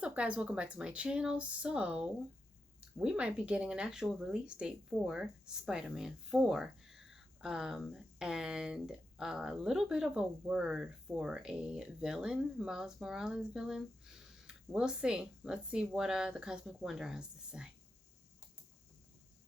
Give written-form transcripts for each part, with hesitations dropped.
What's up, guys? Welcome back to my channel. So we might be getting an actual release date for Spider-Man 4 and a little bit of a word for a villain, Miles Morales villain. We'll see. Let's see what the Cosmic Wonder has to say.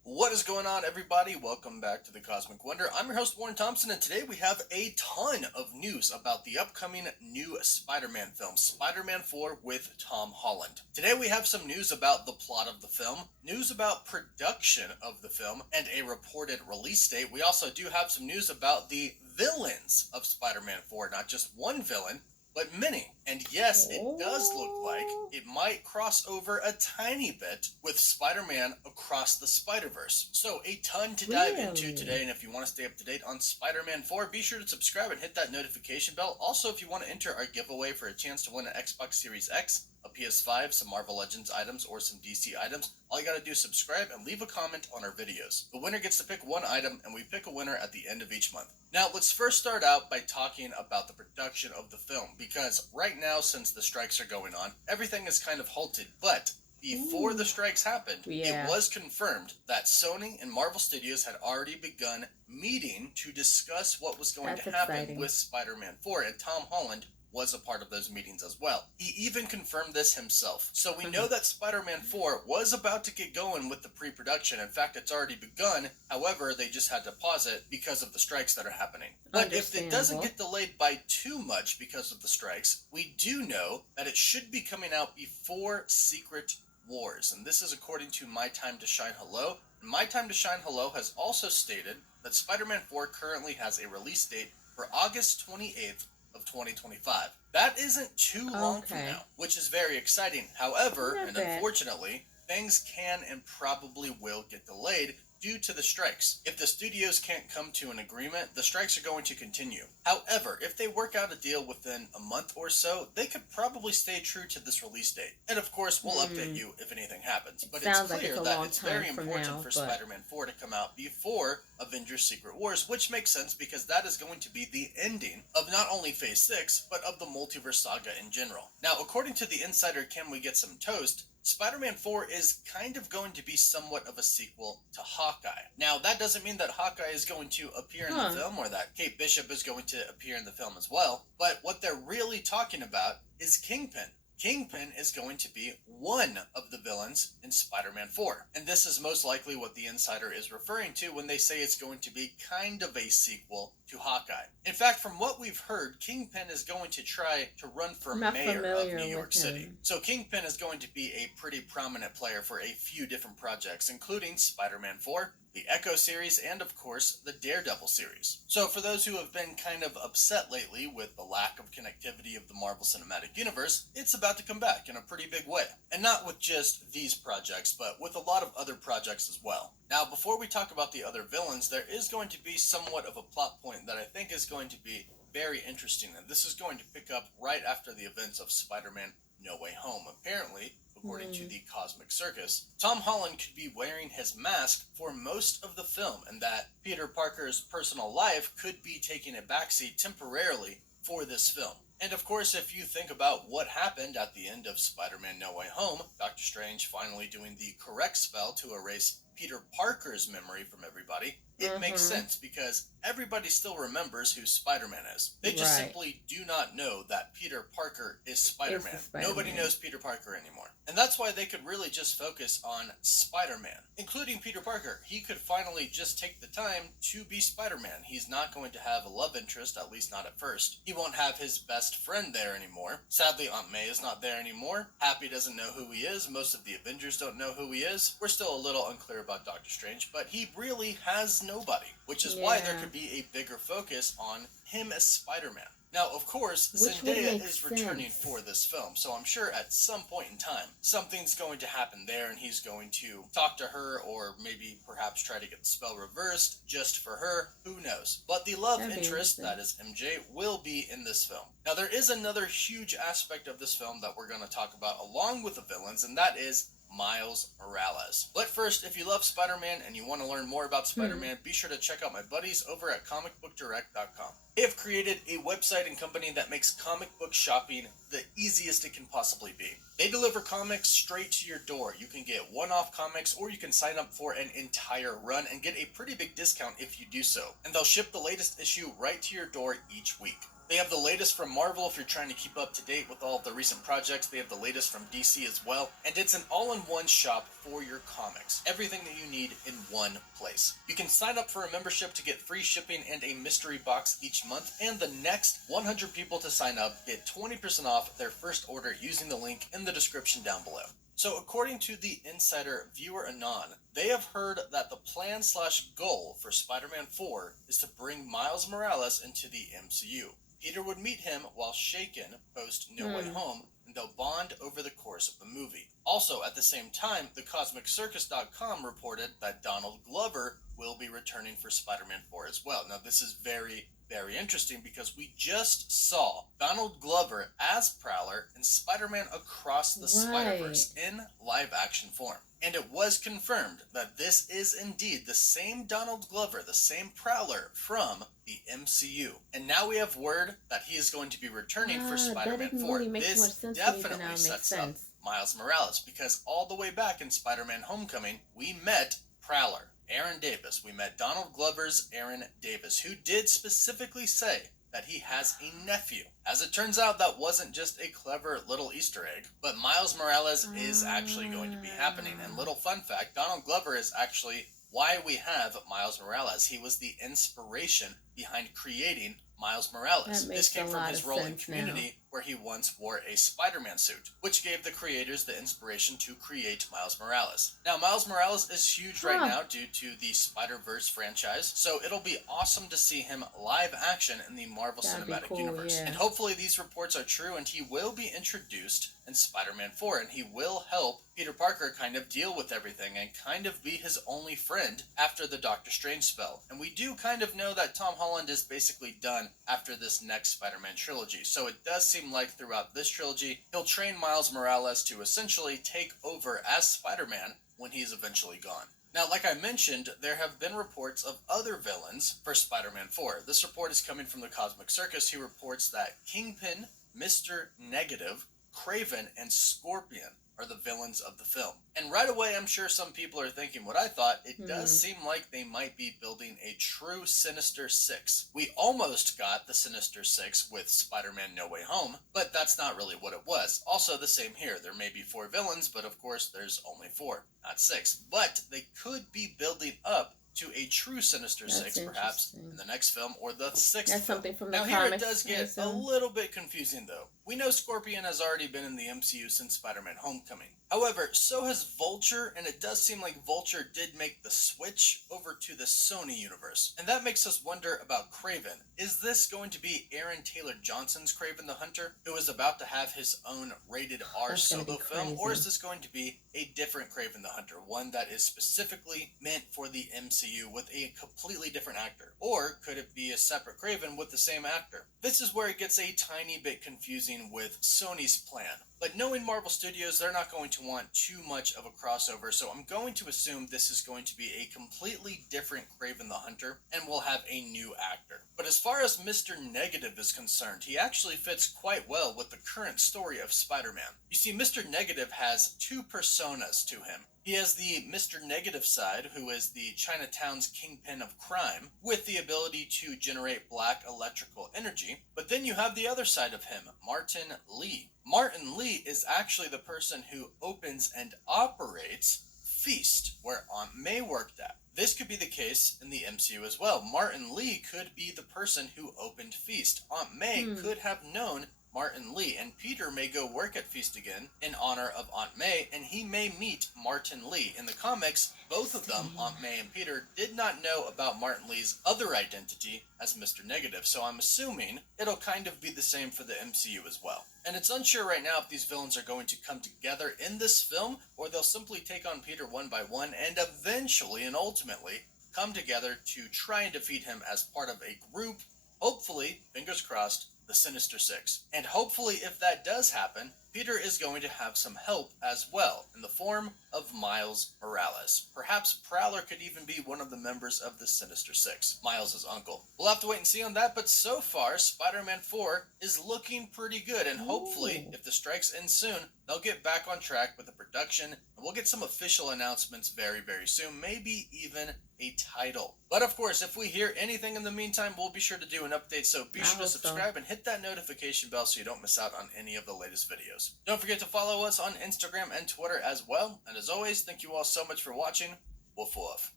What is going on, everybody? Welcome back to the Cosmic Wonder. I'm your host, Warren Thompson, and today we have a ton of news about the upcoming new Spider-Man film, Spider-Man 4 with Tom Holland. Today we have some news about the plot of the film, news about production of the film, and a reported release date. We also do have some news about the villains of Spider-Man 4, not just one villain, but many. And yes, it does look like it might cross over a tiny bit with Spider-Man Across the Spider-Verse. So a ton to dive into today, and if you want to stay up to date on Spider-Man 4, be sure to subscribe and hit that notification bell. Also, if you want to enter our giveaway for a chance to win an Xbox Series X, a PS5, some Marvel Legends items, or some DC items, all you gotta do is subscribe and leave a comment on our videos. The winner gets to pick one item, and we pick a winner at the end of each month. Now, let's first start out by talking about the production of the film, because right now, since the strikes are going on, everything is kind of halted, but before the strikes happened, it was confirmed that Sony and Marvel Studios had already begun meeting to discuss what was going to happen with Spider-Man 4, and Tom Holland was a part of those meetings as well. He even confirmed this himself. So we know that Spider-Man 4 was about to get going with the pre-production. In fact, it's already begun. However, they just had to pause it because of the strikes that are happening. But if it doesn't get delayed by too much because of the strikes, we do know that it should be coming out before Secret Wars. And this is according to My Time to Shine Hello. And My Time to Shine Hello has also stated that Spider-Man 4 currently has a release date for August 28th, of 2025. That isn't too long from now, which is very exciting. However, and unfortunately, things can and probably will get delayed due to the strikes. If the studios can't come to an agreement, the strikes are going to continue. However, if they work out a deal within a month or so, they could probably stay true to this release date. And of course, we'll update you if anything happens. But it's clear that it's very important for Spider-Man 4 to come out before Avengers Secret Wars, which makes sense because that is going to be the ending of not only Phase 6, but of the multiverse saga in general. Now, according to the insider Can We Get Some Toast, Spider-Man 4 is kind of going to be somewhat of a sequel to Hawkeye. Now, that doesn't mean that Hawkeye is going to appear in the film or that Kate Bishop is going to appear in the film as well, but what they're really talking about is Kingpin. Kingpin is going to be one of the villains in Spider-Man 4. And this is most likely what the insider is referring to when they say it's going to be kind of a sequel to Hawkeye. In fact, from what we've heard, Kingpin is going to try to run for mayor of New York City. So Kingpin is going to be a pretty prominent player for a few different projects, including Spider-Man 4, the Echo series, and of course, the Daredevil series. So for those who have been kind of upset lately with the lack of connectivity of the Marvel Cinematic Universe, it's about to come back in a pretty big way. And not with just these projects, but with a lot of other projects as well. Now, before we talk about the other villains, there is going to be somewhat of a plot point that I think is going to be very interesting, and this is going to pick up right after the events of Spider-Man No Way Home. Apparently, according to the Cosmic Circus, Tom Holland could be wearing his mask for most of the film, and that Peter Parker's personal life could be taking a backseat temporarily for this film. And of course, if you think about what happened at the end of Spider-Man No Way Home, Doctor Strange finally doing the correct spell to erase Peter Parker's memory from everybody, it makes sense because everybody still remembers who Spider-Man is. They just simply do not know that Peter Parker is Spider-Man. Nobody knows Peter Parker anymore. And that's why they could really just focus on Spider-Man, including Peter Parker. He could finally just take the time to be Spider-Man. He's not going to have a love interest, at least not at first. He won't have his best friend there anymore. Sadly, Aunt May is not there anymore. Happy doesn't know who he is. Most of the Avengers don't know who he is. We're still a little unclear about Doctor Strange, but he really has nobody, which is why there could be a bigger focus on him as Spider-Man. Now, of course, Zendaya is returning for this film, so I'm sure at some point in time, something's going to happen there, and he's going to talk to her, or maybe perhaps try to get the spell reversed just for her. Who knows? But the love interest, that is MJ, will be in this film. Now, there is another huge aspect of this film that we're going to talk about along with the villains, and that is Miles Morales. But first, if you love Spider-Man and you want to learn more about Spider-Man, be sure to check out my buddies over at comicbookdirect.com. They have created a website website and company that makes comic book shopping the easiest it can possibly be. They deliver comics straight to your door. You can get one-off comics, or you can sign up for an entire run and get a pretty big discount if you do so. And they'll ship the latest issue right to your door each week. They have the latest from Marvel if you're trying to keep up to date with all of the recent projects. They have the latest from DC as well. And it's an all-in-one shop for your comics. Everything that you need in one place. You can sign up for a membership to get free shipping and a mystery box each month. And the next 100 people to sign up get 20% off their first order using the link in the description down below. So according to the insider Viewer Anon, they have heard that the plan/goal for Spider-Man 4 is to bring Miles Morales into the MCU. Peter would meet him while shaken post No Way Home, and they'll bond over the course of the movie. Also, at the same time, thecosmiccircus.com reported that Donald Glover will be returning for Spider-Man 4 as well. Now, this is very, very interesting because we just saw Donald Glover as Prowler in Spider-Man Across the Spider-Verse in live-action form. And it was confirmed that this is indeed the same Donald Glover, the same Prowler from the MCU. And now we have word that he is going to be returning for Spider-Man 4. Really this definitely sets up Miles Morales, because all the way back in Spider-Man Homecoming, we met Prowler, Aaron Davis. We met Donald Glover's Aaron Davis, who did specifically say that he has a nephew. As it turns out, that wasn't just a clever little Easter egg, but Miles Morales is actually going to be happening. And little fun fact, Donald Glover is actually why we have Miles Morales. He was the inspiration behind creating Miles Morales. This came from his role in Community, where he once wore a Spider-Man suit, which gave the creators the inspiration to create Miles Morales. Now, Miles Morales is huge right now due to the Spider-Verse franchise, so it'll be awesome to see him live action in the Marvel Cinematic Universe. And hopefully these reports are true, and he will be introduced in Spider-Man 4, and he will help Peter Parker kind of deal with everything and kind of be his only friend after the Doctor Strange spell. And we do kind of know that Tom Holland is basically done after this next Spider-Man trilogy, so it does seem like throughout this trilogy, he'll train Miles Morales to essentially take over as Spider-Man when he's eventually gone. Now, like I mentioned, there have been reports of other villains for Spider-Man 4. This report is coming from the Cosmic Circus, who reports that Kingpin, Mr. Negative, Kraven, and Scorpion are the villains of the film. And right away, I'm sure some people are thinking what I thought. It does seem like they might be building a true Sinister Six. We almost got the Sinister Six with Spider-Man No Way Home, but that's not really what it was. Also, the same here. There may be 4 villains, but of course, there's only 4, not 6. But they could be building up to a true Sinister Six, perhaps, in the next film, or the 6th film. Something from the now, here it does get a little bit confusing, though. We know Scorpion has already been in the MCU since Spider-Man Homecoming. However, so has Vulture, and it does seem like Vulture did make the switch over to the Sony universe. And that makes us wonder about Kraven. Is this going to be Aaron Taylor Johnson's Kraven the Hunter, who is about to have his own rated R solo film, or is this going to be a different Kraven the Hunter, one that is specifically meant for the MCU with a completely different actor? Or could it be a separate Kraven with the same actor? This is where it gets a tiny bit confusing with Sony's plan. But knowing Marvel Studios, they're not going to want too much of a crossover, so I'm going to assume this is going to be a completely different Kraven the Hunter, and we'll have a new actor. But as far as Mr. Negative is concerned, he actually fits quite well with the current story of Spider-Man. You see, Mr. Negative has 2 personas to him. He has the Mr. Negative side, who is the Chinatown's kingpin of crime, with the ability to generate black electrical energy. But then you have the other side of him, Martin Lee. Martin Lee is actually the person who opens and operates Feast, where Aunt May worked at. This could be the case in the MCU as well. Martin Lee could be the person who opened Feast. Aunt May could have known Martin Lee, and Peter may go work at Feast again in honor of Aunt May, and he may meet Martin Lee. In the comics, both of them, Aunt May and Peter, did not know about Martin Lee's other identity as Mr. Negative, so I'm assuming it'll kind of be the same for the MCU as well. And it's unsure right now if these villains are going to come together in this film, or they'll simply take on Peter one by one and eventually and ultimately come together to try and defeat him as part of a group, hopefully, fingers crossed, the Sinister Six. And hopefully, if that does happen, Peter is going to have some help as well, in the form of Miles Morales. Perhaps Prowler could even be one of the members of the Sinister Six, Miles' uncle. We'll have to wait and see on that, but so far, Spider-Man 4 is looking pretty good, and hopefully, if the strikes end soon, they'll get back on track with the production, and we'll get some official announcements very, very soon, maybe even a title. But of course, if we hear anything in the meantime, we'll be sure to do an update, so be sure to subscribe and hit that notification bell so you don't miss out on any of the latest videos. Don't forget to follow us on Instagram and Twitter as well, and as always, thank you all so much for watching. Woof woof.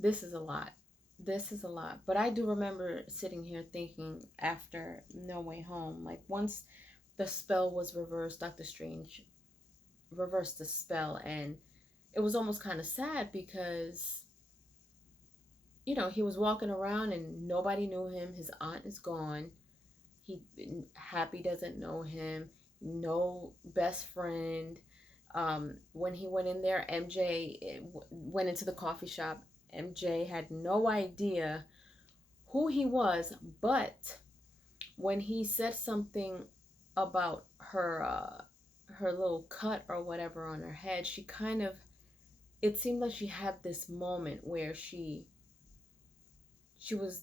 This is a lot. This is a lot. But I do remember sitting here thinking after No Way Home, like once the spell was reversed, Doctor Strange reversed the spell, and it was almost kind of sad because, you know, he was walking around and nobody knew him. His aunt is gone. Happy doesn't know him. No best friend. When he went in there, MJ went into the coffee shop. MJ had no idea who he was, but when he said something about her little cut or whatever on her head, she kind of, it seemed like she had this moment where she was,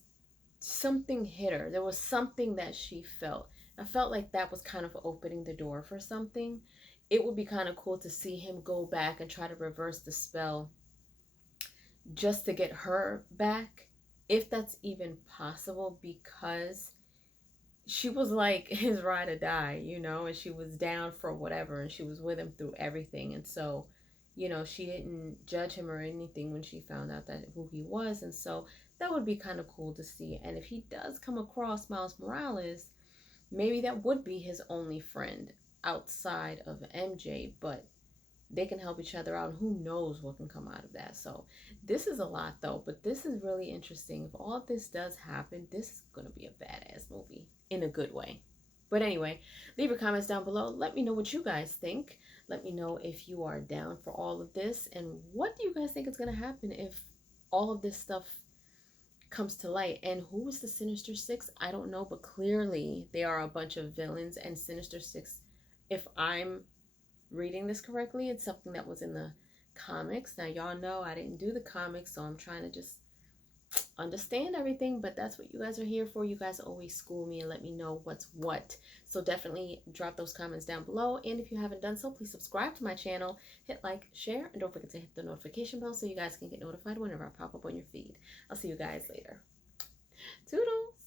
something hit her. There was something that she felt. I felt like that was kind of opening the door for something. It would be kind of cool to see him go back and try to reverse the spell just to get her back, if that's even possible, because she was like his ride or die, you know, and she was down for whatever, and she was with him through everything. And so, you know, she didn't judge him or anything when she found out that who he was. And so that would be kind of cool to see. And if he does come across Miles Morales, maybe that would be his only friend outside of MJ, but they can help each other out, and who knows what can come out of that. So this is a lot though, but this is really interesting. If all of this does happen, this is going to be a badass movie in a good way. But anyway, leave your comments down below. Let me know what you guys think. Let me know if you are down for all of this, and what do you guys think is going to happen if all of this stuff comes to light. And who is the Sinister Six? I don't know, but clearly they are a bunch of villains, and Sinister Six, if I'm reading this correctly, it's something that was in the comics. Now y'all know I didn't do the comics, so I'm trying to just understand everything, but that's what you guys are here for. You guys always school me and let me know what's what. So definitely drop those comments down below, and if you haven't done so, please subscribe to my channel, hit like, share, and don't forget to hit the notification bell so you guys can get notified whenever I pop up on your feed. I'll see you guys later. Toodles!